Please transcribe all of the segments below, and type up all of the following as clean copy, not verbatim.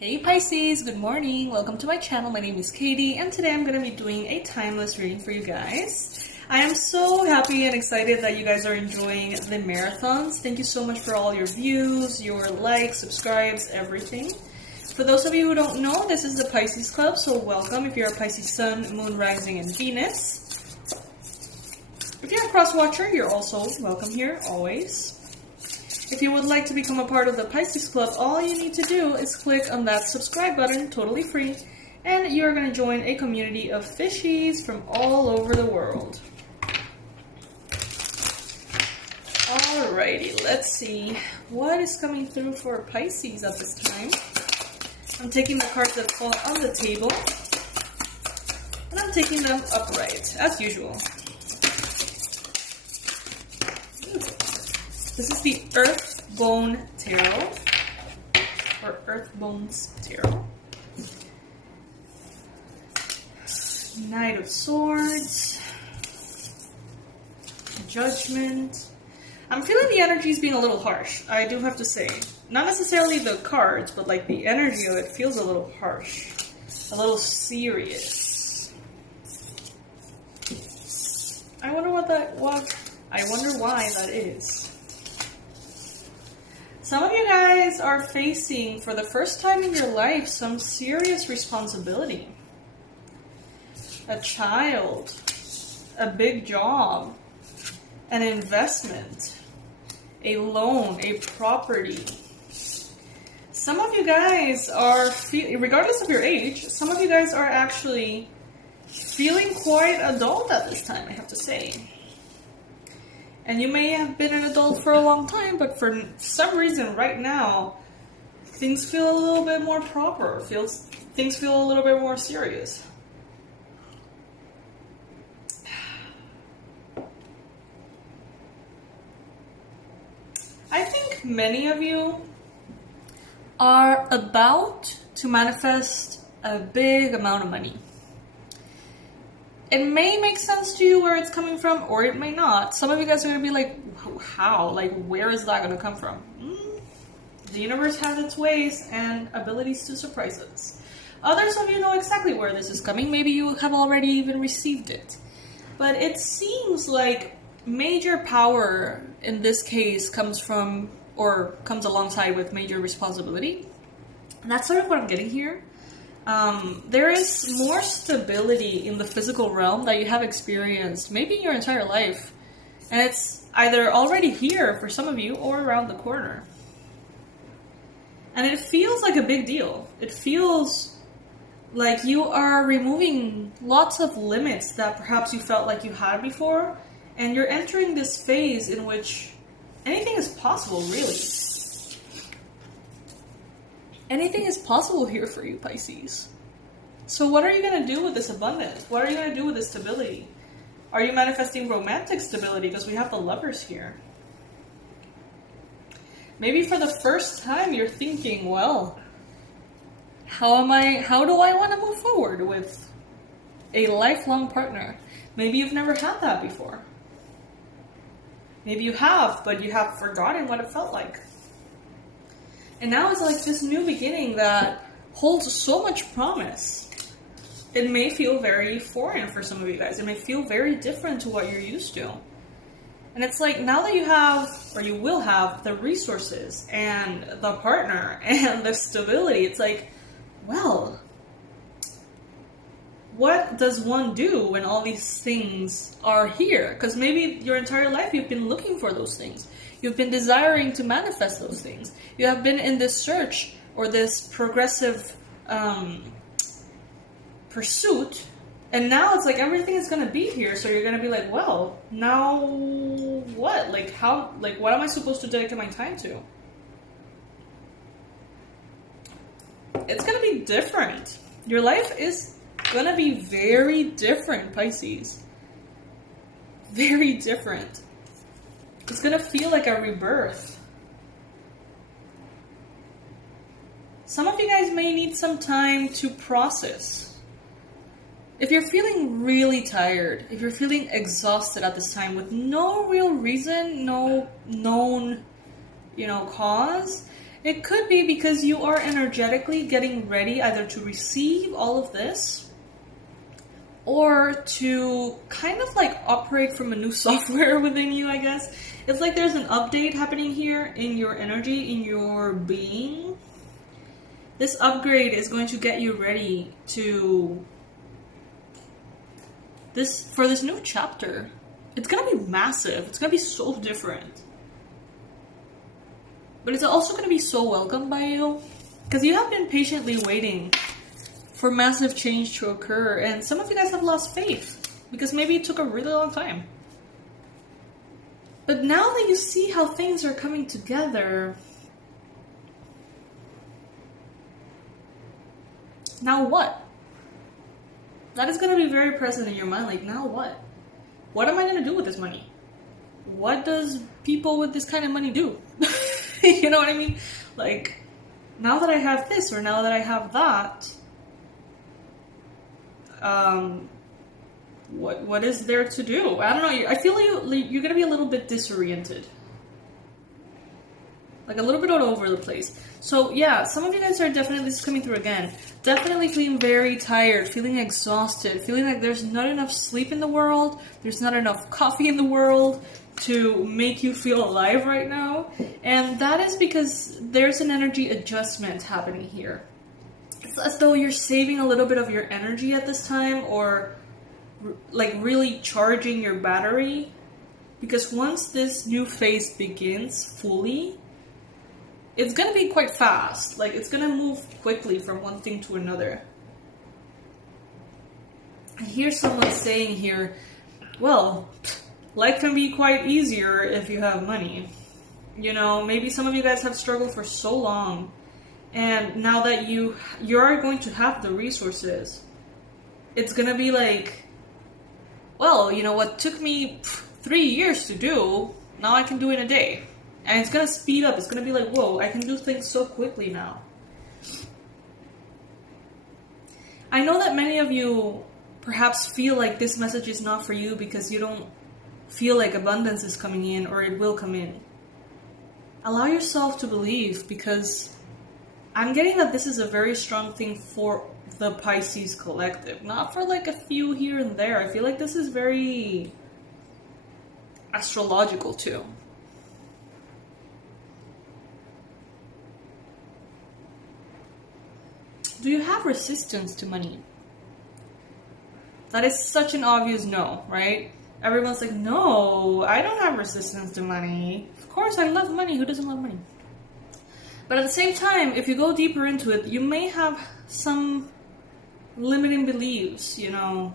Hey Pisces, good morning. Welcome to my channel. My name is Katie and today I'm going to be doing a timeless reading for you guys. I am so happy and excited that you guys are enjoying the marathons. Thank you so much for all your views, your likes, subscribes, everything. For those of you who don't know, this is the Pisces Club, so welcome if you're a Pisces Sun, Moon, Rising, and Venus. If you're a cross-watcher, you're also welcome here, always. If you would like to become a part of the Pisces Club, all you need to do is click on that subscribe button, totally free, and you're going to join a community of fishies from all over the world. Alrighty, let's see what is coming through for Pisces at this time. I'm taking the cards that fall on the table, and I'm taking them upright, as usual. This is the Earth Bone Tarot, or Earth Bones Tarot. Knight of Swords, Judgment. I'm feeling the energy is being a little harsh, I do have to say. Not necessarily the cards, but like the energy of it feels a little harsh, a little serious. I wonder what that was. I wonder why that is. Some of you guys are facing, for the first time in your life, some serious responsibility. A child, a big job, an investment, a loan, a property. Some of you guys are, regardless of your age, some of you guys are actually feeling quite adult at this time, I have to say. And you may have been an adult for a long time, but for some reason right now, things feel a little bit more proper. Things feel a little bit more serious. I think many of you are about to manifest a big amount of money. It may make sense to you where it's coming from, or it may not. Some of you guys are going to be like, how? Like, where is that going to come from? The universe has its ways and abilities to surprise us. Others of you know exactly where this is coming. Maybe you have already even received it. But it seems like major power in this case comes from, or comes alongside with major responsibility. And that's sort of what I'm getting here. There is more stability in the physical realm that you have experienced maybe in your entire life. And it's either already here for some of you or around the corner. And it feels like a big deal. It feels like you are removing lots of limits that perhaps you felt like you had before. And you're entering this phase in which anything is possible, really. Anything is possible here for you, Pisces. So what are you going to do with this abundance? What are you going to do with this stability? Are you manifesting romantic stability? Because we have the Lovers here. Maybe for the first time you're thinking, well, how do I want to move forward with a lifelong partner? Maybe you've never had that before. Maybe you have, but you have forgotten what it felt like. And now it's like this new beginning that holds so much promise. It may feel very foreign for some of you guys. It may feel very different to what you're used to. And it's like now that you have, or you will have, the resources and the partner and the stability, it's like, well, what does one do when all these things are here? Because maybe your entire life you've been looking for those things. You've been desiring to manifest those things. You have been in this search or this progressive pursuit, and now it's like everything is going to be here, so you're going to be like, well, now what? Like, how? Like, what am I supposed to dedicate my time to? It's going to be different. Your life is going to be very different, Pisces. Very different. It's going to feel like a rebirth. Some of you guys may need some time to process. If you're feeling really tired, if you're feeling exhausted at this time with no real reason, no known, cause, It could be because you are energetically getting ready either to receive all of this or to kind of like operate from a new software within you, I guess. It's like there's an update happening here in your energy, in your being. This upgrade is going to get you ready to for this new chapter. It's gonna be massive. It's gonna be so different. But it's also gonna be so welcomed by you. Because you have been patiently waiting for massive change to occur. And some of you guys have lost faith. Because maybe it took a really long time. But now that you see how things are coming together, now what? That is going to be very present in your mind. Like, now what? What am I going to do with this money? What does people with this kind of money do? You know what I mean? Like, now that I have this or now that I have that, what is there to do? I don't know. I feel like you're going to be a little bit disoriented. Like a little bit all over the place. So yeah, some of you guys are definitely, this is coming through again, definitely feeling very tired, feeling exhausted, feeling like there's not enough sleep in the world, there's not enough coffee in the world to make you feel alive right now. And that is because there's an energy adjustment happening here. It's as though you're saving a little bit of your energy at this time, or like really charging your battery. Because once this new phase begins fully, it's going to be quite fast. Like, it's going to move quickly from one thing to another. I hear someone saying here, well, life can be quite easier if you have money. You know, maybe some of you guys have struggled for so long. And now that you are going to have the resources, it's going to be like, well, you know, what took me 3 years to do, now I can do in a day. And it's going to speed up. It's going to be like, whoa, I can do things so quickly now. I know that many of you perhaps feel like this message is not for you because you don't feel like abundance is coming in or it will come in. Allow yourself to believe, because I'm getting that this is a very strong thing for the Pisces collective. Not for like a few here and there. I feel like this is very astrological too. Do you have resistance to money? That is such an obvious no, right? Everyone's like, no, I don't have resistance to money. Of course, I love money. Who doesn't love money? But at the same time, if you go deeper into it, you may have some limiting beliefs, you know.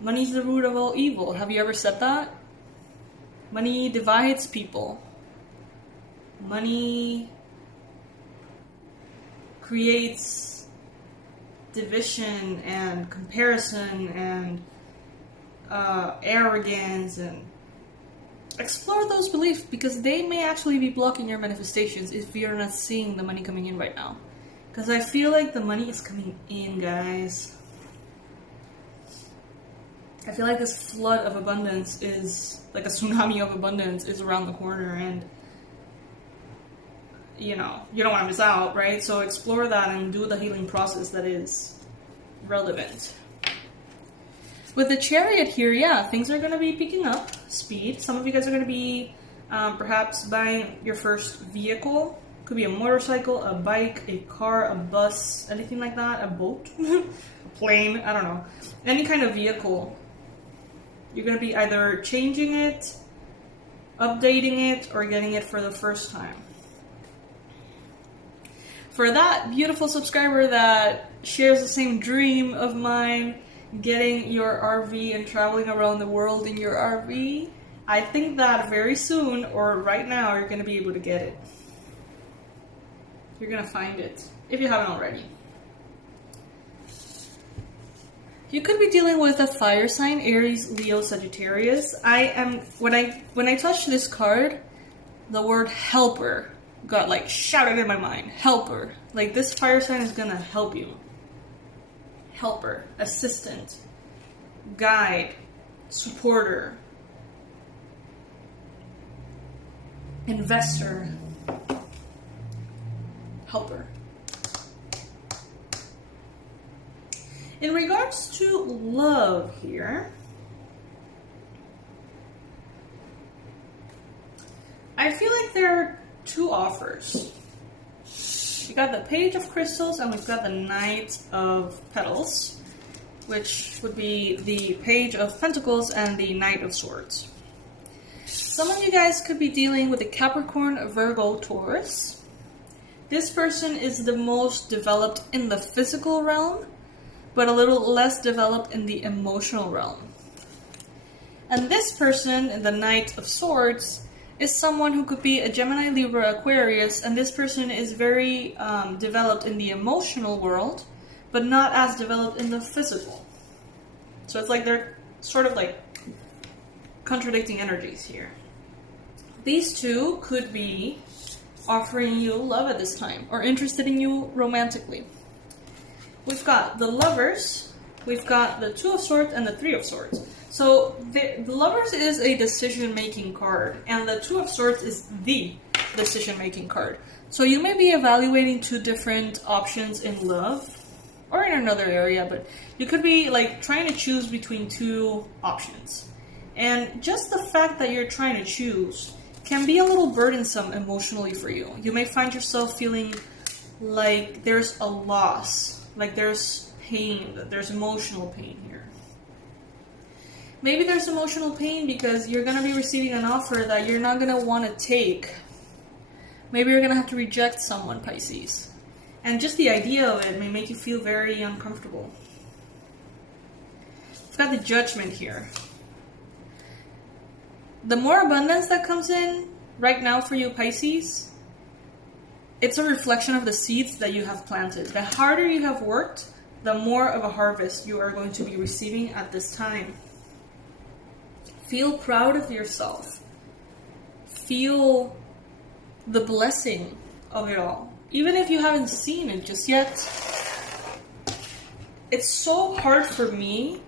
Money's the root of all evil. Have you ever said that? Money divides people. Money creates division and comparison and arrogance, and explore those beliefs, because they may actually be blocking your manifestations if you're not seeing the money coming in right now. Because I feel like the money is coming in, guys. I feel like this flood of abundance is like a tsunami of abundance is around the corner, and you know, you don't want to miss out, right? So explore that and do the healing process that is relevant. With the Chariot here, yeah, things are going to be picking up speed. Some of you guys are going to be perhaps buying your first vehicle. Could be a motorcycle, a bike, a car, a bus, anything like that, a boat, a plane, I don't know. Any kind of vehicle. You're going to be either changing it, updating it, or getting it for the first time. For that beautiful subscriber that shares the same dream of mine, getting your RV and traveling around the world in your RV, I think that very soon, or right now, you're going to be able to get it. You're going to find it, if you haven't already. You could be dealing with a fire sign, Aries, Leo, Sagittarius. When I touched this card, the word helper got like shouted in my mind. Helper. Like, this fire sign is gonna help you. Helper, assistant, guide, supporter, investor. helper. In regards to love here, I feel like there are two offers. We got the Page of Crystals and we've got the Knight of Petals, which would be the Page of Pentacles and the Knight of Swords. Some of you guys could be dealing with a Capricorn, Virgo, Taurus. This person is the most developed in the physical realm, but a little less developed in the emotional realm. And this person, the Knight of Swords, is someone who could be a Gemini, Libra, Aquarius, and this person is very developed in the emotional world, but not as developed in the physical. So it's like they're sort of like contradicting energies here. These two could be offering you love at this time, or interested in you romantically. We've got the Lovers, we've got the Two of Swords, and the Three of Swords. So the Lovers is a decision-making card, and the Two of Swords is the decision-making card. So you may be evaluating two different options in love, or in another area, but you could be like trying to choose between two options. And just the fact that you're trying to choose can be a little burdensome emotionally for you. You may find yourself feeling like there's a loss, like there's pain, that there's emotional pain here. Maybe there's emotional pain because you're going to be receiving an offer that you're not going to want to take. Maybe you're going to have to reject someone, Pisces. And just the idea of it may make you feel very uncomfortable. I've got the Judgment here. The more abundance that comes in right now for you, Pisces, it's a reflection of the seeds that you have planted. The harder you have worked, the more of a harvest you are going to be receiving at this time. Feel proud of yourself. Feel the blessing of it all. Even if you haven't seen it just yet. It's so hard for me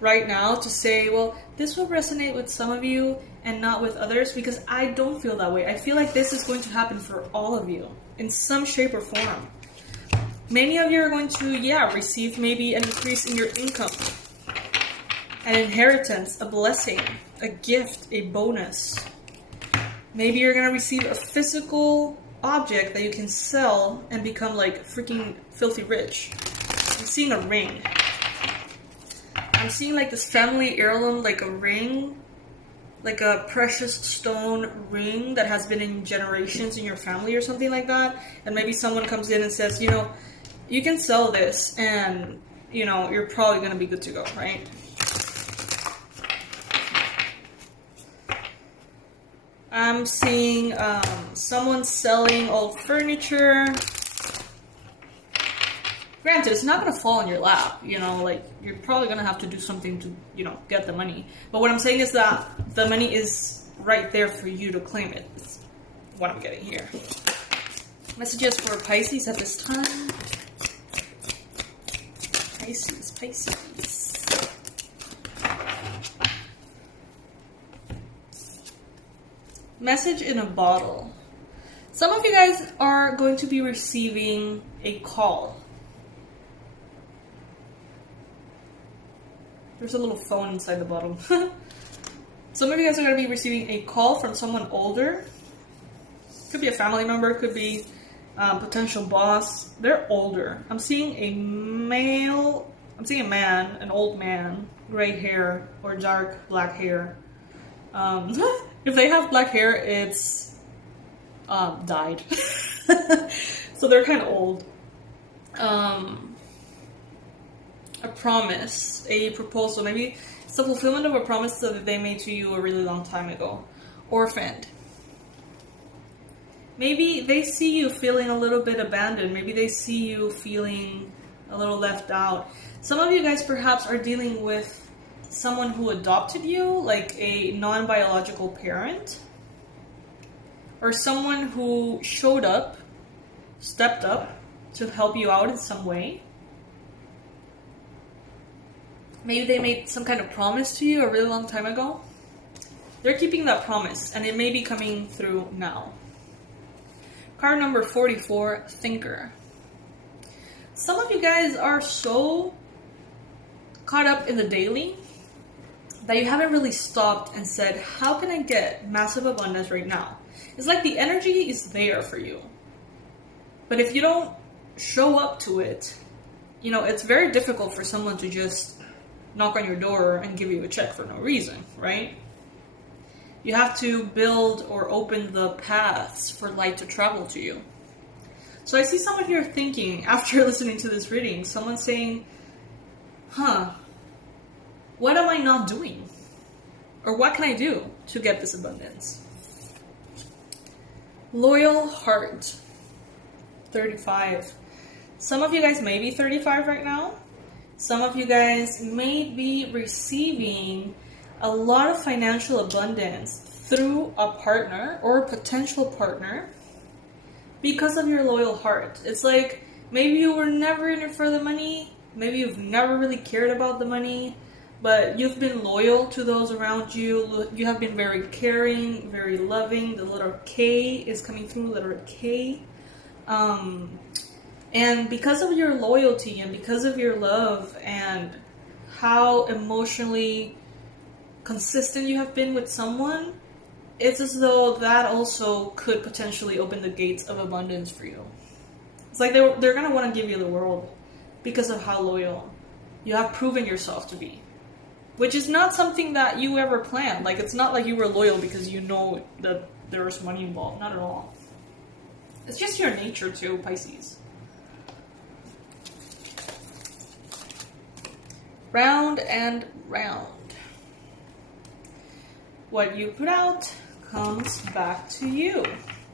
right now to say, well, this will resonate with some of you and not with others, because I don't feel that way. I feel like this is going to happen for all of you in some shape or form. Many of you are going to, receive maybe an increase in your income, an inheritance, a blessing, a gift, a bonus. Maybe you're going to receive a physical object that you can sell and become like freaking filthy rich. I'm seeing a ring. I'm seeing like this family heirloom, like a ring, like a precious stone ring that has been in generations in your family or something like that. And maybe someone comes in and says, you can sell this and, you're probably going to be good to go, right? I'm seeing someone selling old furniture. Granted, it's not going to fall in your lap, you're probably going to have to do something to, get the money. But what I'm saying is that the money is right there for you to claim it. That's what I'm getting here. Messages for Pisces at this time. Pisces. Message in a bottle. Some of you guys are going to be receiving a call. There's a little phone inside the bottle. Some of you guys are going to be receiving a call from someone older. Could be a family member, could be a potential boss. They're older. I'm seeing a man, an old man, gray hair or dark black hair. If they have black hair, it's dyed. So they're kind of old. A promise, a proposal, maybe it's the fulfillment of a promise that they made to you a really long time ago. Orphaned. Maybe they see you feeling a little bit abandoned. Maybe they see you feeling a little left out. Some of you guys perhaps are dealing with someone who adopted you, like a non-biological parent. Or someone who showed up, stepped up to help you out in some way. Maybe they made some kind of promise to you a really long time ago. They're keeping that promise, and it may be coming through now. Card number 44, Thinker. Some of you guys are so caught up in the daily that you haven't really stopped and said, how can I get massive abundance right now? It's like the energy is there for you. But if you don't show up to it, you know, it's very difficult for someone to just knock on your door and give you a check for no reason, right? You have to build or open the paths for light to travel to you. So I see someone here thinking, after listening to this reading, someone saying, what am I not doing? Or what can I do to get this abundance? Loyal heart, 35. Some of you guys may be 35 right now. Some of you guys may be receiving a lot of financial abundance through a partner or a potential partner because of your loyal heart. It's like maybe you were never in it for the money. Maybe you've never really cared about the money, but you've been loyal to those around you. You have been very caring, very loving. The letter K is coming through, letter K. And because of your loyalty and because of your love and how emotionally consistent you have been with someone, it's as though that also could potentially open the gates of abundance for you. It's like they're going to want to give you the world because of how loyal you have proven yourself to be. Which is not something that you ever planned. Like, it's not like you were loyal because you know that there was money involved. Not at all. It's just your nature too, Pisces. Round and round. What you put out comes back to you.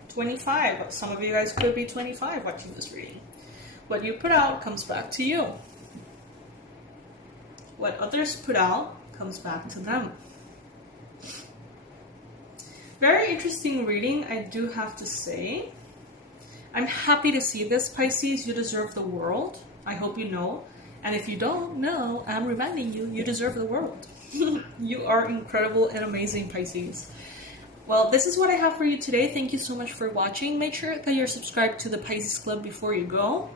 25. Some of you guys could be 25 watching this reading. What you put out comes back to you. What others put out comes back to them. Very interesting reading, I do have to say. I'm happy to see this, Pisces. You deserve the world. I hope you know. And if you don't know, I'm reminding you, you deserve the world. You are incredible and amazing, Pisces. Well, this is what I have for you today. Thank you so much for watching. Make sure that you're subscribed to the Pisces Club before you go.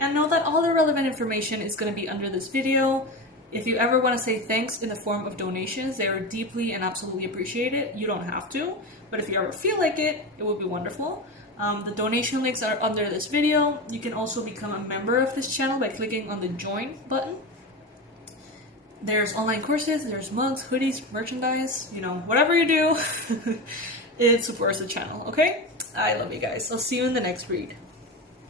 And know that all the relevant information is going to be under this video. If you ever want to say thanks in the form of donations, they are deeply and absolutely appreciated. You don't have to, but if you ever feel like it, it would be wonderful. The donation links are under this video. You can also become a member of this channel by clicking on the join button. There's online courses, there's mugs, hoodies, merchandise, you know, whatever you do, it supports the channel, okay? I love you guys. I'll see you in the next read.